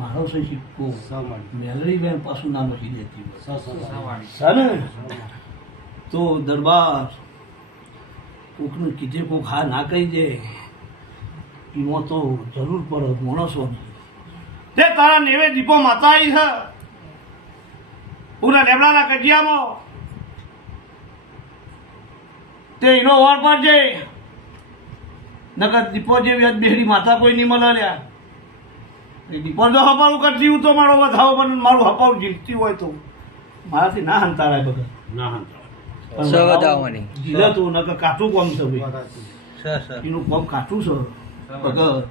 મારો છે સિક્કો મેલડી બેન પાછું નામ લખી દેતી હોય તો દરબાર કોકનું કીધે કોક હા ના કહી દે એમાં તો જરૂર પડે માણસોની. તે તારા નેવે દીપો માતા આવી છે પૂરા લેબડાના કજિયામાં તે એનો વાર પર છે નકર દીપો જેવી આજ બેહડી માતા કોઈ નહીં મળે લ્યા. દીપો જો હપારું કરતી હું તો મારો વધાવો પણ મારું હપારું જીતતી હોય તો મારાથી ના હંતારાય બગર ના જીલે તો નકર કાઠું કોમ છે ભાઈ એનું કોમ કાઠું છે બગર.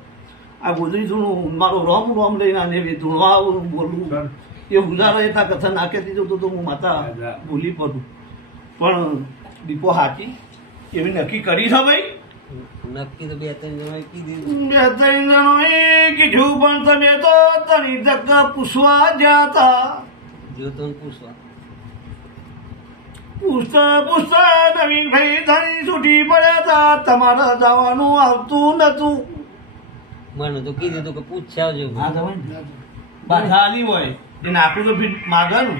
આ ગોદરી ધૂણું મારો રોમ લઈને આને ધૂણવા બોલવું એ ગુજારો એટલા કથા નાખી દીધું તો હું માતા ભૂલી પડું. પણ દીપો હાચી એવી નક્કી કરી છે ભાઈ. નક્કી તો બે ત્રણ જણા કીધું કીધું પણ તમે તો તની તક પૂછવા ગયા હતા. જો તમે પૂછવા પૂછતા નવીન ભાઈ ધણી છૂટી પડ્યા હતા તમારે જવાનું આવતું નતું. મને તો કીધું તું કે પૂછ્યા આવજો બાધા આલી હોય એ નાખું તો ફીટ માગવાનું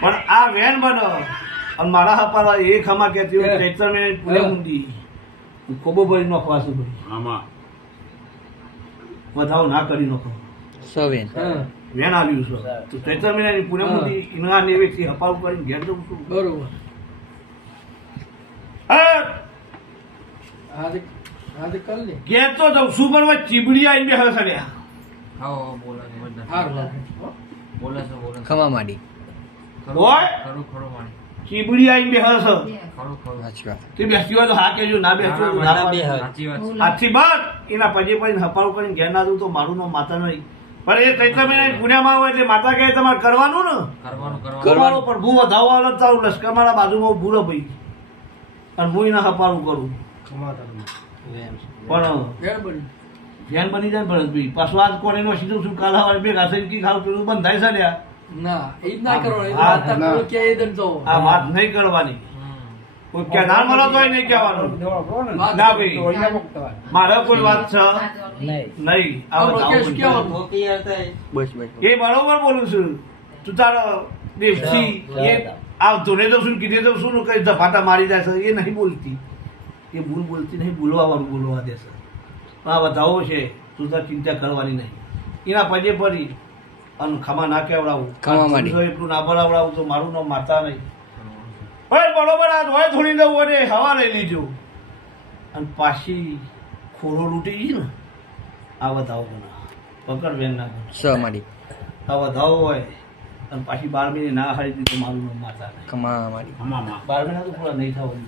પણ આ વેન બનો અને મારા હપારા એ ખમા કહેતી હોય ચૈત્ર મહિને પૂરે ઊંડી ખોબો ભરી નાખવાશું ભાઈ આમાં વધાવો ના કરી નાખો સવેન વેન આવ્યું છે તો ચૈત્ર મહિનાની પૂરે ઊંડી ઇના નેવેથી હપાવું કરીને ઘેર જવું છું. બરોબર આજે કર લે ઘેર તો જઉં છું પણ ચીબડી આવીને બેસે સડ્યા. ખમા માંડી ચીબડી આવીને બેસે સાચી વાત તે બેસતી હોય તો હા કહેજો ના બેસતી હોય તો ના બે પાડજો. આજથી બાદ એના પજે પડીને હપાળું કરીને ઘેર ના દઉં તો મારું નામ માતા નહીં. પણ એ ચૈત્ર મહિનાની પુણ્યમાં હોય એટલે માતા કહે તમારે કરવાનું ને કરવાનું. પણ ભૂ વધાવો આવે તારું લશ્કર મારા બાજુમાં ઊભું રહો ભાઈ અને હું એના હપાળું કરું પણ ધ્યાન બની જાય ભરતભાઈ પાછું આજ કોને નો સીધું શું કાલા વાળી બે ઘાસે કી ખાવ પેલું બંધાઈ સાડ્યા. ના એ જ ના કરવાનું કે એ દન તો આ વાત નહીં કરવાની. કોઈ કહેનાર મળો તોય નહીં કહેવાનું. ના ભાઈ મારે કોઈ વાત છે નહીં. આ બતાવો. બસ એ બરોબર બોલું છું તું તારો દેશથી એ આ ધોને તો શું કીધે તો શું કઈ ધપાટા મારી જાય છે એ નહીં બોલતી. એ ભૂલ બોલતી નહીં બોલવા વાળું બોલવા દેશે. આ વધાવો છે તું તાર ચિંતા કરવાની નહીં. એના પજે પડી અને ખમા ના કેવડાવું એટલું ના બોલાવડાવું તો મારું નામ માતા નહીં. હવે બરોબર આ ધોય થોડી દઉં અને હવા લઈ લીધું અને પાછી ખોરો લૂંટી ગઈ ને આ વધાવો બના પકડ બેન ના સ માંડી આ વધાવો હોય અને પાછી 12 મહિને ના હારી દીધું તો મારું નામ માતા નહીં. ખમા માંડી 12 મહિના તો પૂરા નહીં થવાનું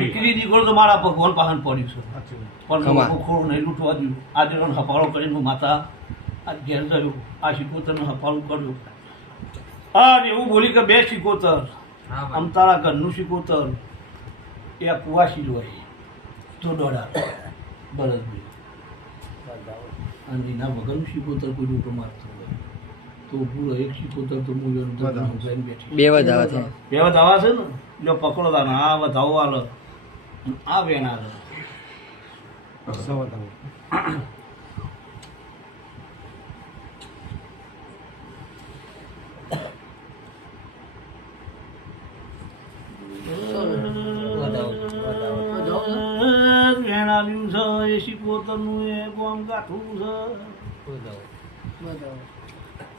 દીકરી દીકરો તો મારા ભગવાન પાહન પડ્યું છે પણ ખોરું નહીં લૂંટવા દીધું. આજે હપાળો કરીને હું માતા આ ઘેર ગયો આ શિકોતરને હપાળું કર્યું. હા એવું બોલી કે 2 શિકોતર આમ તારા ઘરનું શિકોતર એ આ કુવાસી હોય તો દોડા બળદભાઈ અને એના વગરનું શિકોતર કોઈ લૂંટો મારતો હોય તો પૂરો એક શિકોતર તો હું બેઠી બે વધાવા છે બે વધાવા છે ને જો પકડો તા ને આ વધાવો આલો આ બેન આલો બેન આવ્યું છે એ શિકોતરનું એ કોમ કાઠું છે.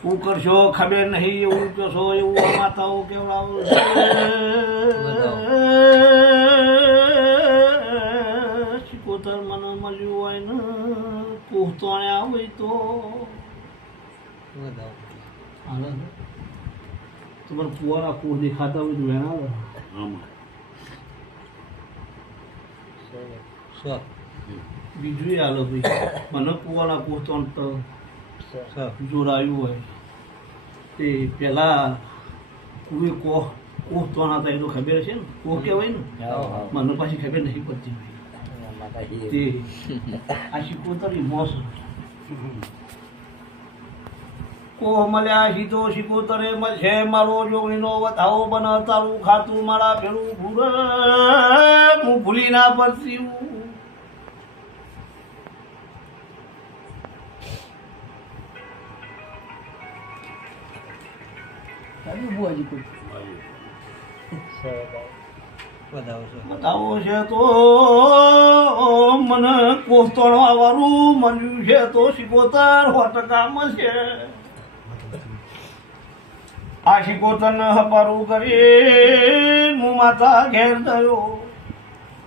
શું કરશો ખબર નહીં એવું કહેશો એવું માતાઓ કેવડાવો શિકોતર મને મળ્યું હોય ને કોહતોણે આવે તો તમારે કુવાના કોહ દેખાતા હોય તો વેણા બીજું હાલો ભાઈ મને કુવાના કોહ તો જોડાયું હોય તે પેલા કુએ કોહ તો ના થાય તો ખબર છે ને કોહ કહેવાય ને મને પાછી ખબર નહીં પડતી તે આ શિકોતરી મોસ કોહ મળ્યા સીધો શિકોતરે મળશે મારો જોગણીનો વધાવો બને તારું ખાતું મારા ભેળું ભૂરે હું ભૂલી ના પડતી હજુ બુઆજી કોઈ વધાવો છો બતાવો છે તો મને કોસ્તણવા વાળું મળ્યું છે તો 75% મળશે. આ 75 હપારું કરી હું માતા ઘેર થયો.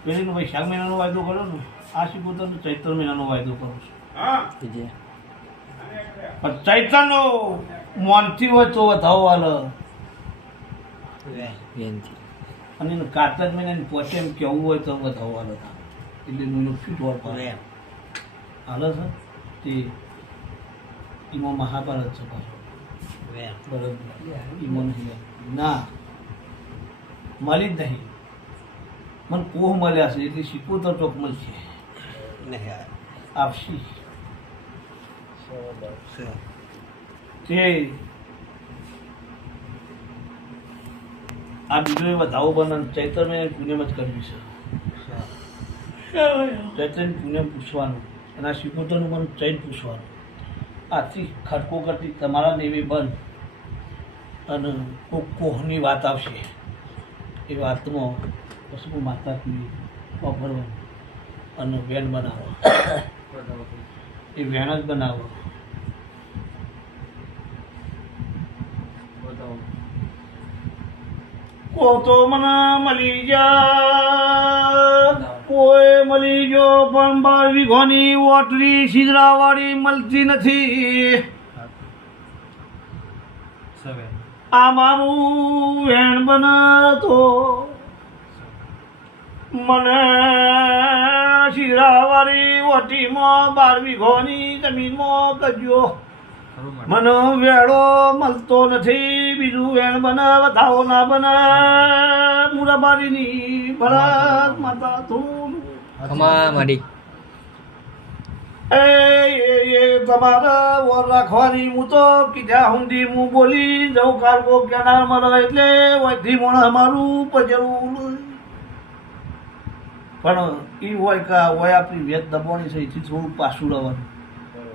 પેલીનો વૈશાખ મહિનાનો વાયદો કર્યો ને, આ 75 ચૈત્ર મહિનાનો વાયદો કરું છું. બીજે પણ ચૈતરનો મોનથી હોય તો વધાવો હાલે, વેનથી અને કારતક મહિનાની પોતે એમ કેવું હોય તો વધાવો હાલે. એટલે હું ફીટવાર પડે હાલે છે તે એમાં મહાભારત છે પાછો. બરાબર એમાં નથી ના મળી જ નહીં. મને કોહ મળ્યા છે એટલે 75 ચોક મળશે આપશી. તે આ બીજો વધાવો બને ચૈત્ર મેં પુણ્યમ જ કરવી છે. ચૈત્રની પુણ્યમ પૂછવાનું અને આ 75નું મને ચૈત પૂછવાનું. આથી ખડકો કરતી તમારા દેવી બંધ અને કોક કોહની વાત આવશે. એ વાતમાં પછી હું માતા પીવી વાપરવાનું અને વેન બનાવો. એ વેન જ બનાવો. કો તો મને મળી જા, કોઈ મળી ગયો પણ 12 વીઘોની ઓટરી સિજરાવાળી મળતી નથી. આ મારું વેણ બનાતો મને સિરાવાળી ઓટીમાં 12 વીઘોની જમીનમાં કરજો. મને વેળો મળતો નથી. બીજું વેણ બને વધાવો ના બને. મુરાબારીની ભરત માતા તું ખમા માડી એ તમારે ઓર રાખવાની. હું તો કીધા સુધી હું બોલી જઉં કારકો ક્યાં મળે એટલે વધી મોણ અમારું પજરું. પણ એ હોય કે હોય આપણી વેત દબાણી છે એથી થોડું પાછું રહેવાનું.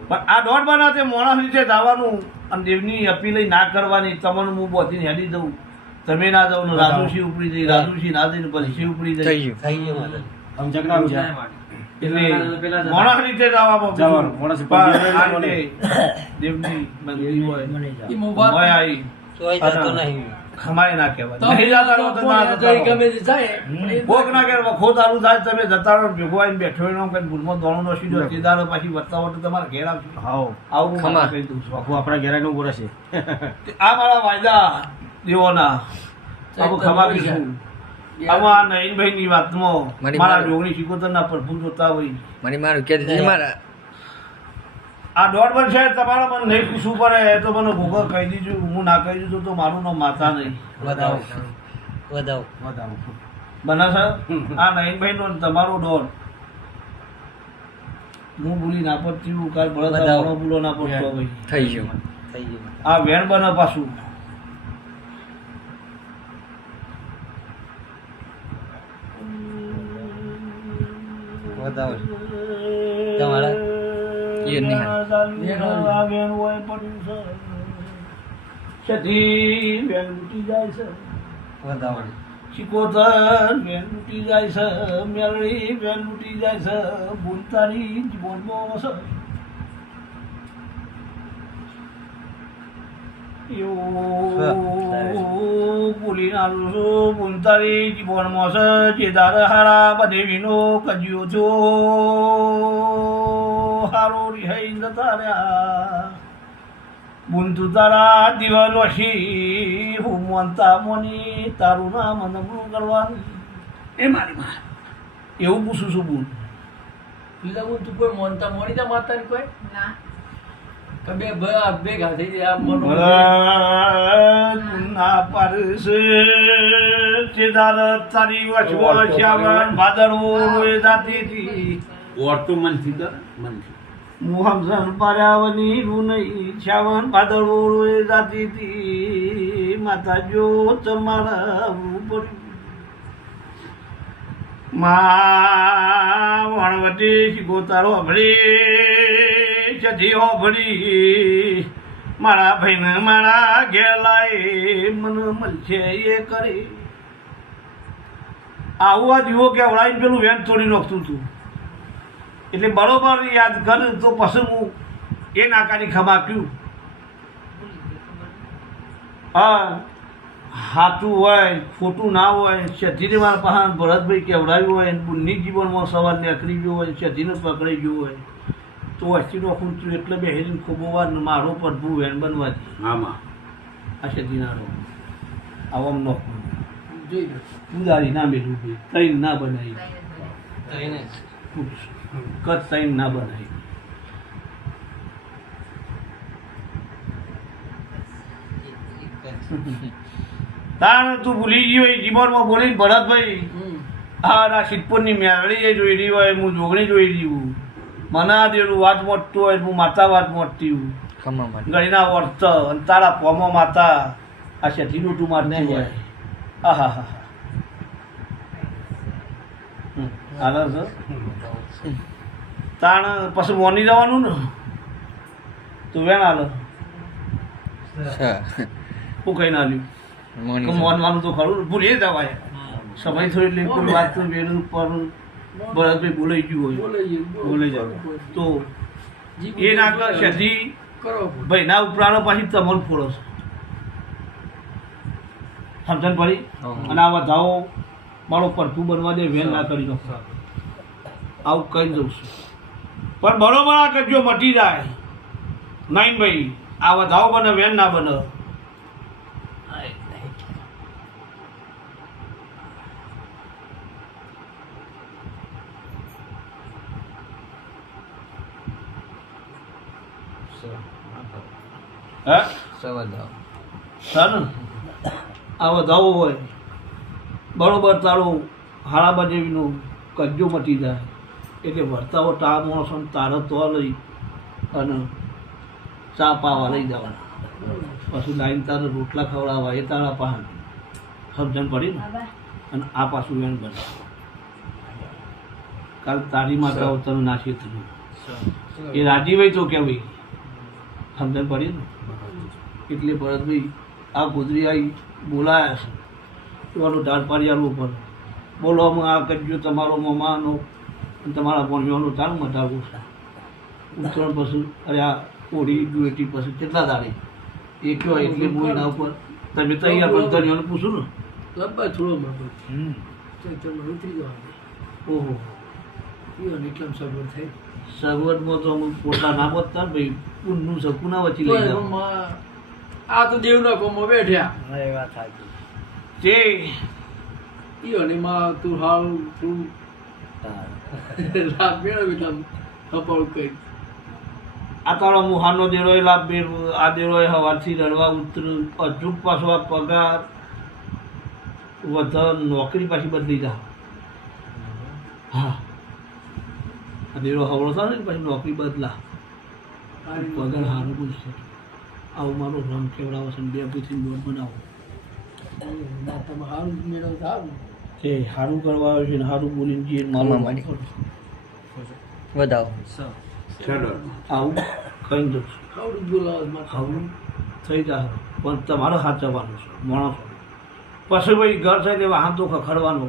પણ આ દોઢ બના તે મોણસ રીતે જવાનું અને દેવની અપીલ ના કરવાની. તમને હું બોધીને હેડી દઉં, તમે ના જાઓ ને રાજુસિંહ ઉપડી જઈ, રાજુસિંહ ના જઈને પછી સિંહ ઉપડી થઈ જાય. ગયું એટલે મોણસ રીતે જવાનું દેવની મંદિર હોય એ હોય મોબાઈલ આવી તોય જતો નહીં ખમાય ના કહેવાય. તો નહીં જતા રહો તો ના જતા રહો. ગમે તે જાય કોક ના કે વખો તારું થાય તમે જતા રહો ભેગો આવીને બેઠો એનો કઈ ભૂલમાં દોણો નો સીધો સીધા પછી વર્તાવો તો તમારે ઘેર આવશે. આવું હું ખમા. કહી દઉં છું. આપણા ઘેરાનું બોલે છે આ મારા વાયદા દેવોના આવું ખમાવીશું. આમાં નયનભાઈ ની વાતમાં મારી મારા મારી. જોગણી 75 ના પ્રભુ જોતા હોય. મારી મારું કે મારા આ દોઢ વર્ષ છે તમારે મને નહીં પૂછવું પડે એ તો મને ગોગર કહી દીધું. હું ના કહી દીધું તો મારું નામ માતા નહીં વધાવો વધાવો બને છે. આ નયનભાઈ નો તમારો દોઢ હું ભૂલી ના પડતી કાલ બતાવો. બળતા ભૂલો ના પડતો ભાઈ. થઈ ગયું આ વેણ બને પાછું. વધાવો તમારા એ નહીં. આ વેણ હોય પડ્યું છે છથી વેણ લૂટી જાય છે. વધાવો 75 વેણ લૂટી જાય છે. મેળડી વેણ લૂટી જાય છે. બોલતારી જીવનમાં છે બોલી નાનું છું. બોલતારી જીવનમાં છે. ચેદાર હારા બધે વિનો કજ્યો છો હારો રિહાઈ જતા રહ્યા. બુંતુ તારા દિવાલ વસી હું મોનતા મોની તારું નામ નબળું કરવાનું. એ મારી માં એવું પૂછું છું બોલ. લીલા બોલ તું કોઈ મોનતા મોની તા માતા ની કોઈ ના કે બે ભેગા થઈ જાય આ મનો ના પારસે ચેદાર તારી વચવો શ્યાવણ ભાદરવો રોય જાતીથી ઓરતું મનથી કર મનથી મુહમ્મદ પારાવની રૂનઈ શ્યાવણ ભાદરવો રોય જાતીથી માતા જો તમારા ઉપર માં વણવટી ગોતારો ભળી સધી હો ભળી મારા ભાઈને મારા ઘેર લાય મન મળશે એ કરી આવું આ દીવો કેવડાવીને પેલું વેન તોડી નાખતું હતું એટલે બરોબર યાદ કર તો પછી હું એ નાકાની ખમાક્યું હા સાચું હોય ખોટું ના હોય શેઠીને મારા પાસે ભરતભાઈ કેવડાવ્યું હોય બુનની જીવનમાં સવાર નીકળી ગયો હોય શેઠીને પકડાઈ ગયું હોય તો અસ્તી નોખું છું એટલે બે હેરીને ખૂબ વાર મારો પ્રભુ વેન બનવા દે આમાં આ શેઠીના રો આવામ નોખું જોઈ લો ઉદારી ના મેળવું ભાઈ તૈન ના બનાવી કદ તૈન ના બનાવી તાણ તું ભૂલી ગયો એ જીવનમાં બોલી ભરતભાઈ આ સિદ્ધપુરની મેળડી એ જોઈ રહી હોય હું જોગણી જોઈ રહ્યું મને આ દેલું વાત મોટતું હોય હું માતા વાત મોટતી હું ખમા માટે ગળીના વર્ત અને તારા પોમો માતા આ શેઠી ડોટું મારતી હોય આહા હા હાલ સર તાણ પછી મોની જવાનું ને તું વેણ હાલ હું કઈ ના લ્યું મોનવાનું તો ખરું ને ભૂલી જવાય સમય થયો એટલે કોઈ વાત તો વેરું પર ભરતભાઈ બોલાઈ ગયું હોય બોલાઈ જાય તો એ ના કર શેઠી કરો ભાઈ ના ઉપરાણો પાછી તમને ફોડો છો સમજણ પડી અને આ વધાવો મારો પરફું બનવા દે વેન ના કરી દો આવું કહી દઉં છું પણ બરોબર આ કરજો મટી જાય નહીં ભાઈ આ વધાવો બને વેન ના બને હે સવાદાવ સર આ વધાવો હોય બરોબર તારું હાળાબા જેવીનું કજ્જો મટી જાય એટલે વર્તાવો તા માણસો તારો તો લઈ અને ચા પાવા લઈ જવાના પછી લાઈન તારે રોટલા ખવડાવવા એ તારા પાન સમજણ પડી ને અને આ પાછું વેણ બને કાલ તારી માતાઓ તમે નાશી થયું એ રાજીભાઈ તો કે ભાઈ સમજણ પડી ને એટલે ભરતભાઈ આ ગોદરી આવી બોલાયા છે એવાનું ઢાળ પાડી આલવું પડે બોલવામાં આ કરજો તમારો મમાનો અને તમારા ભણ્યોનો ચાલ મટાવવું છે ઉત્તરાયણ પછી અરે આ કોળી ડુએટી પછી કેટલા દાડે એ કયો એટલે બોઈના ઉપર તમે તો અહીંયા બંધણીઓને પૂછું ને લંબા થોડો બાબત તમે ઉતરી જવા ઓહો પીવાની એટલા સગવડ થઈ સગવડમાં તો અમુક પોતા ના બચતા ભાઈ ઊનનું સકું ના વચ્ચે લઈ જાવ આ તો દેવના કોમમાં બેઠ્યા એ વાત સાચી તે પીવાની માં તું હાવ તું લાભ મેળવી તમે હપાવ કરી આ તારો મુહાનો દેરોય લાભ બેર આ દેરોય હવાથી રડવા ઉતર અજુક પાછો આ પગાર વધ નોકરી પાછી બદલી જા હા આ દેરો હવળો થાય ને પછી નોકરી બદલા પગાર સારું પૂછશે આવું મારો રંગ કેવડાવો છે બે પૂછીને બોર્ડ બનાવો ના તમે સારું મેળવ સારું તે સારું કરવા આવે છે ને સારું બોલીને જે ખમા મારો માટે વધાવો ચલો આવું કહી દઉં છું ખવડું બોલાવ આવું થઈ જાય પણ તમારે સાચવવાનું છે માણસો પછી ભાઈ ઘર થાય તે વાહન તો ખખડવાનો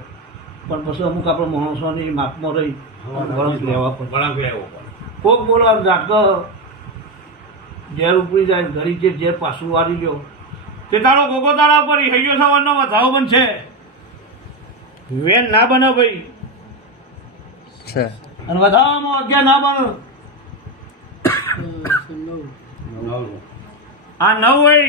પણ પછી અમુક આપણે માણસોની માપમાં રહી વળંક લેવા પડે વળાંક લેવો પડે કોક બોલવા ઝાટકો ઝેર ઉપડી જાય ઘડી જે ઝેર પાછું વાળી ગયો તે તારો ગોગો તારા ઉપર હૈયો સવારનો વધાવો બનશે વેન ના બને ભાઈ છે અને વધાવામાં અગિયાર ના બને આ નવ હોય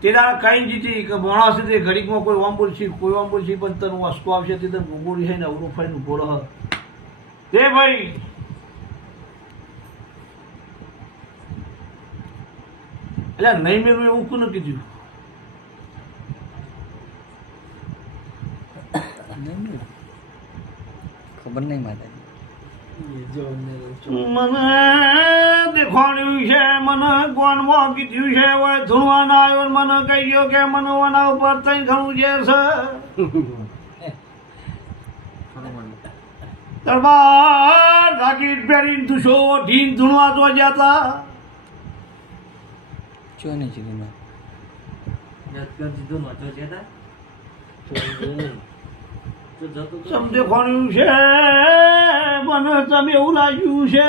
તે તારા કઈ જીતી કે માણસ છે તે ઘડીકમાં કોઈ ઓમ બોલશી કોઈ ઓમ બોલશી પણ તને વસ્તુ આવશે તે તને ભૂગોળી છે ને અવરો ફાઈને ઉભો રહ તે ભાઈ એટલે નહીં મેળવું એવું કોને કીધું ખબર નહીં માતા મને દેખાણ્યું છે મને કોણમાં કીધું છે હોય ધૂણવા ના આવ્યો ને મને કહી ગયો કે મને ઓના ઉપર તઈ ઘણું જે છે દરબાર જાકીટ પહેરીને તુશો ઢીન ધૂણવા તો જતા ચો નહીં જીધું મેં સમજે ખોણ્યું છે મને તમે એવું લાગ્યું છે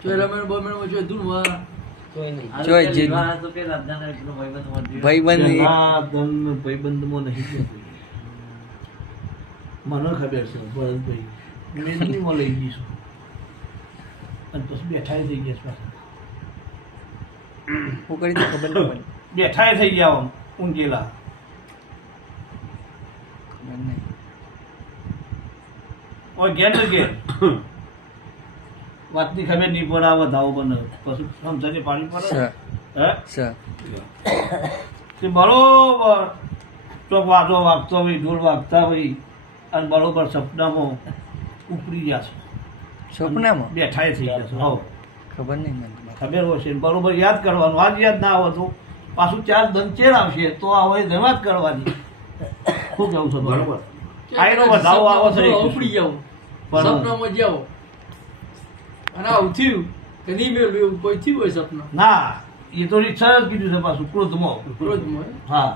ચોય રમેણ બમેણ ચોય ધૂળમાં ચોય જીત ભાઈબંધ નહીં. હા ધન ભાઈબંધમાં નહીં જતું. મને ખબર છે ભરતભાઈ મેદનીમાં લઈ જઈશું અને પછી બેઠા થઈ ગયા પાછા હું કરી દઉં ખબર નહીં પડી. બેઠા થઈ ગયા આમ ઊંઘેલા ખબર નહીં. ઓય ઘેર ને ઘેર વાતની ખબર નહીં પડે આ વધાવો બને પછી સમજાને પાણી પડે સર હે સર તે બરોબર ચોક વાતો વાગતો હોય ઢોલ વાગતા હોય અને બરોબર સપનામાં ઉપડી ગયા છે સપનામાં બેઠા થઈ ગયા છે હો ખબર નહીં મને. ખબર હોય છે બરોબર યાદ કરવાનું આજ યાદ ના આવે તો પાછું 4 દંચેર આવશે તો આ હોય વાત કરવાની શું કહું છું બરોબર આયનો વધાવો આવો છે ઉપડી જાવ પણ- સપનામાં જાઓ અને આવું થયું કે નહીં મેળવ્યું એવું કોઈ થયું હોય સપના ના એ તો રીતસર જ કીધું છે પાછું ક્રોધમાં ક્રોધમાં હા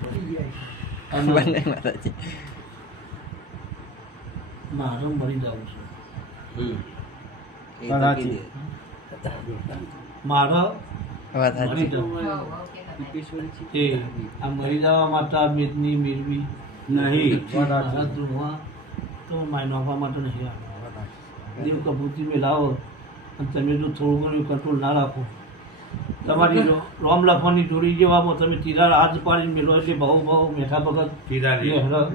પડી જાય ખબર અને નહીં માતાજી. મારે મરી જવું છે મારે વાત મરી સાચી. જવું એ આ મરી જવા માટે આ મેદની મેળવી નહીં મારા ધૂળમાં તો માય નોખવા માટે નહીં આવે દેવ કબૂતી મેં લાવો અને તમે જો થોડું ઘણું કંટ્રોલ ના રાખો તમારી જો રોમ લખવાની જોડી જેવામાં તમે તિરાડ હાથ પાડીને મેળવો એટલે બહુ બહુ મેઠા ભગત તિરાડી. એ હર-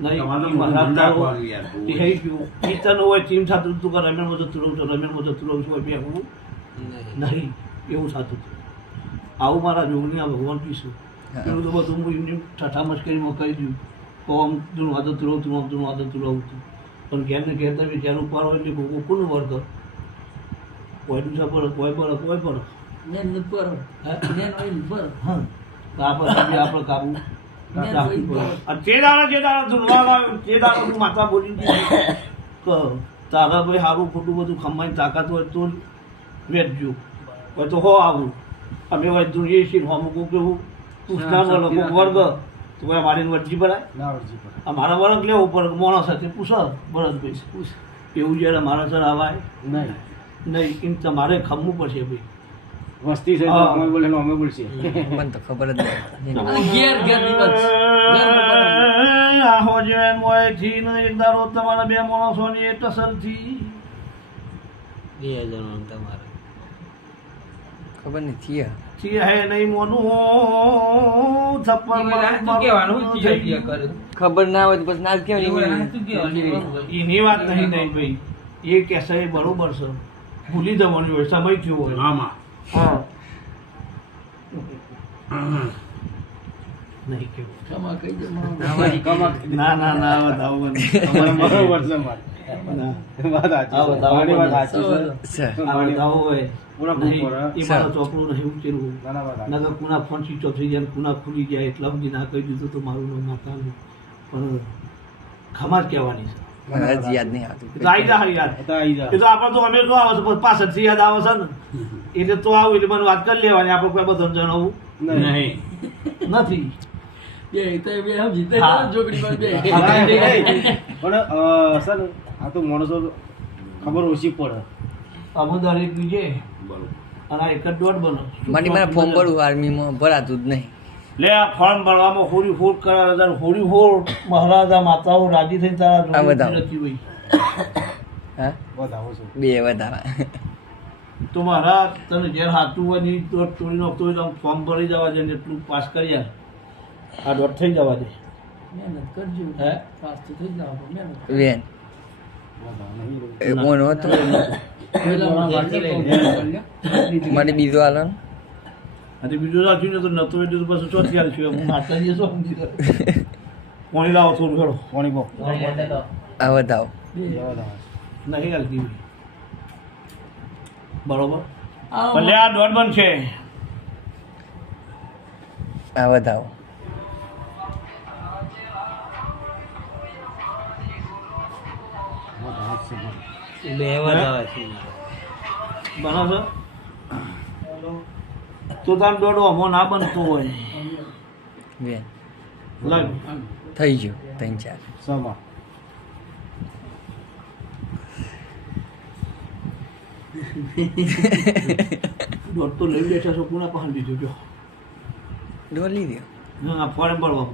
નહીં તમારે ઈ મહારાજ મોઢું તારો નાખવાનું યાર. એ થઈ ગયું કીર્તન હોય ટીમ થતું હતું કે રમેણ બધું તુરવું છું રમેણ બધું તુરવું છું બે હું નહીં એવું થતું હતું આવું મારા જોગની આ ભગવાન કીશું પેલું તો બધું હું એમની ઠઠા મશ્કરીમાં કહી દઉં તો આમ તું આદત તુરવું તું આમ તું આદત તુરવું હતું પણ ઘેર ને ઘેર તમે જ્યારે ઉપર હોય એટલે કોઈ કોનું વર્ગ કોઈ દુસરા પર કોઈ પર કોઈ પર નેન નથી પર નેન હોય ને પર હા તો આપણે આપણે કાબુ નેન રાખવું હોય પડે. અને તે દાડા ધૂળવામાં આવ્યો તે દાડા હું માતા બોલી દીધી કે તારા ભાઈ સારું ખોટું બધું ખમાઈ તાકાત હોય તો જ વેચજો હોય તો હો આવું અમે હોય જોઈએ છીએ અમુક કેવું પૂછના બોલો કોઈક વર્ગ તો કોઈ મારીને વરજી ભરાય આ મારા વર્ગ લેવો પડે માણસ સાથે પૂછો બળદ ભાઈ પૂછ એવું જ્યારે મારા સર આવાય નહીં એમ તમારે ખમવું પડશે ભાઈ વસ્તી છે તો હા. અમે બોલે અમે બોલશે મને તો ખબર જ નહીં. ઘેર ઘેર દિવસ આહો જે મોયથી ને એક દારો તમારા બે માણસોની એક અસરથી ખબર નહીં થયા. થી હે નહીં મોનું થપ્પડ ખબર ના હોય તો બસ ના જ કહેવાય. એની વાત નહીં નહીં ભાઈ એ કહેશે એ બરોબર છે ભૂલી જવાની હોય સમય થયો હોય આમાં હા નહીં કેવું કમા કહી દે ના ના ના બતાવો મને બરોબર છે મારે. ના. વાત સાચી આ છે. બતાવો મારી વાત મને. સાચી છે. સર આ બતાવો હોય પૂરા નહીં, પૂરા. એ મારો ચોપડું નહીં ઉકેલવું ના, ના, વાત સાચી. નગર કુના ફોન સ્વિચ ઓફ થઈ જાય ને કુના ખુલી જાય એટલા સુધી ના કહી દીધું તો મારું નામ માતાનું પણ ખમા જ કહેવાની છે મને હજી યાદ નહીં આવતું. એ તો આઈ જા યાર એ તો આઈ જા. એ તો આપણે તો અમે તો આવે છે પણ પાછળથી યાદ આવે છે ને એટલે તો આવું એટલે મને વાત કરી લેવાની આપણે કોઈ બધાને જણાવવું નહીં નથી બે તો બે સમજી દે હા. જોગડી પર બે પણ સર આ તો માણસો ખબર ઓછી પડે. અમે દરેક બીજે બરોબર અને આ એક જ દોઢ બનો મને મને ફોર્મ ભરવું આર્મીમાં ભરાતું જ નહીં. લે આ ફોર્મ ભરવામાં હોળી હોળ કરાવે હોળી હોળ મહારાજા માતાઓ રાજી થઈને તારા આ જોડે બતાવો. નથી હોય હા વધાવો છો. બે વધારા. તો મારા તને ઘેર હાથું હોય નહીં તો તોડી નાખતો હોય તો આમ ફોર્મ ભરી જવા દે ને એટલું પાસ કરી યાર આ દોઢ થઈ જવા દે મહેનત કરજો હે? પાસ તો થઈ જ ના આપણે મહેનત વેન વધાવો નહીં રહ્યું. એ કોણ હતો પહેલા માં વાંચી લે મને બીજો આલો ને. અને બીજું રાખ્યું ને તો નતો એટલે તો પાછું ચોથી હાલ છું હું માતાજી શું સમજી ગયો. પાણી લાવો થોડું ઘણો કોણી બહુ. આ વધાવો. એ વધાવો. નહીં હાલતી ભાઈ. બરોબર આ ભલે આ દોઢ બન છે આ વધાવો. વધાવો જ છે. બનો છો તો તાર દોડો અમો ના બનતો હોય વેન લાગ થઈ ગયું 3-4 સમા દોડ તો લઈ બેઠા છો કોના પાસે લીધો જો ડોલી દો આ ફોરેન પડવા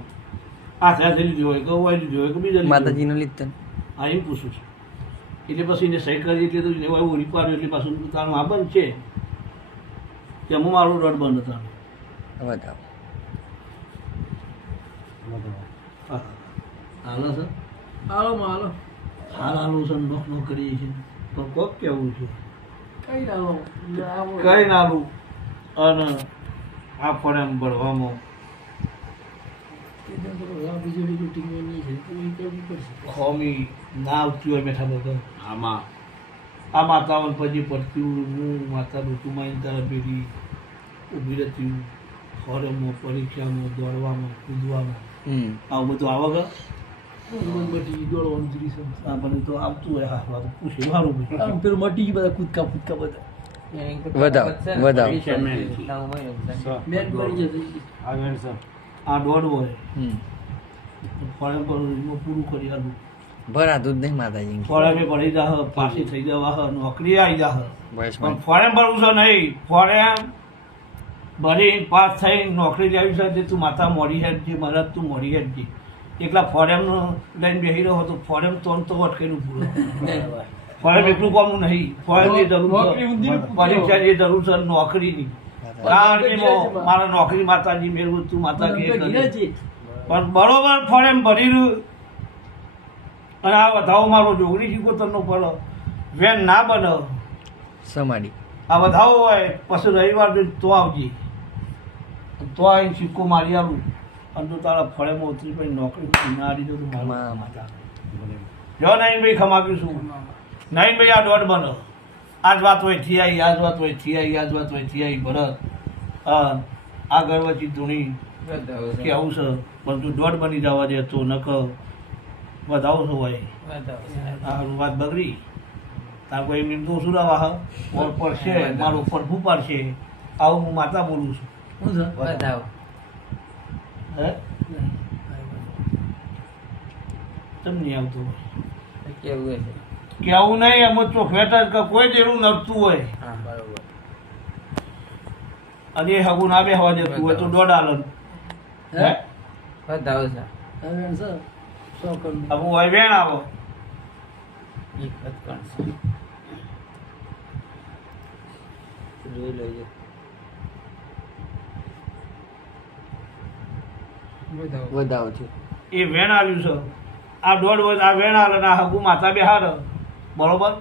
આ સાથે લીધી હોય કે હોય લીધી હોય કે બીજા લીધી હોય. માતાજીનો લીધો ને હા એમ પૂછું છું એટલે પછી એને સહી કરી એટલે તો એવા ઓરી પાડ્યો એટલે પાછું તારું આ બંધ છે તેમાં મારું રડ બંધ હતા વધાવો હાલો સર હાલો હાલો હાલો સર નોક કરીએ છીએ પણ કોક કેવું છે કઈ હાલો કઈ નાલું અને આ ફોરેન ભરવામાં બીજું ટીમ નહીં છે તો એ કરવું પડશે ખોમી ના આવતી હોય બેઠા બધા આમાં આ માતાઓને પછી પડતી હું માતા ઋતુમાં તારા પેઢી ઊભી રહેતી ફોરમમાં પરીક્ષામાં દોડવામાં કૂદવામાં આવું બધું આવે બટી દોડવાનું જ રીસમ આ બધું તો આવતું હોય હા વાત પૂછે મારું ભાઈ આમ પેલું મટી ગયું બધા કૂદકા બધા વધાવો વધાવો મેચ પડી જશે આ વેણ સર આ દોડ હોય હમ ફોરમ પર પૂરું કરી આલું ભરાતું જ નહીં માતાજી ફોરમે પડી જા પાછી થઈ જવા નોકરી આવી જા બસ પણ ફોરેન ભરવું છે નહીં ફોરેન ભરી પાસ થઈ નોકરી લેવી છે તું માતા મોડી હેડજી મહારાજ તું મોડી હેડજી એકલા ફોરેનનો લઈને બેસી રહ્યો હતો ફોરેન તો અટકેલું પૂરું ફોરેન એટલું કામનું નહીં ફોરેનની જરૂર નોકરી ઊંધી છે પરીક્ષાની જરૂર છે નોકરીની કારણમાં મારા નોકરી માતાજી મેળવું તું માતા કે છે પણ બરોબર ફોરેન ભરી રહ્યું અને આ વધાવો મારો જોગણી શીખોતરનો પડો વેન ના બને સમાડી આ વધાવો હોય પછી રવિવાર તો આવજે તો આવીને સિક્કો મારી આવું અને તું તારા ફળેમાં ઉતરી પછી નોકરી ના આવી દઉં તો મારા માતા જો નહીં ભાઈ ખમાવ્યું છું નહીં ભાઈ આ દોઢ બનો આજ વાત હોય થી આવી આજ વાત હોય થી આવી આજ વાત હોય થી આવી ભરત આ ગર્વચી ધૂણી કે આવું છે પણ તું દોઢ બની જવા દે તો નક વધાવો છો હોય આ વાત બગડી તાર કોઈ એમની દોષું ના વાહ મોર પડશે મારો પ્રભુ પાડશે આવું હું માતા બોલું છું શું છે હે તમને નહીં આવતું હોય કે આવું નહીં એમ જ ચોખવેટ જ કે કોઈ દેરું નડતું હોય અને એ હગું ના બેહવા દેતું હોય તો દોઢ આલન હે હવે સર 100 કરોડ હગું હોય વેણ આવો વધાવો છે એ વેણ આવ્યું છે આ દોઢ વર્ષ આ વેણ આલે ને આ હગું માતા બેહાર બરોબર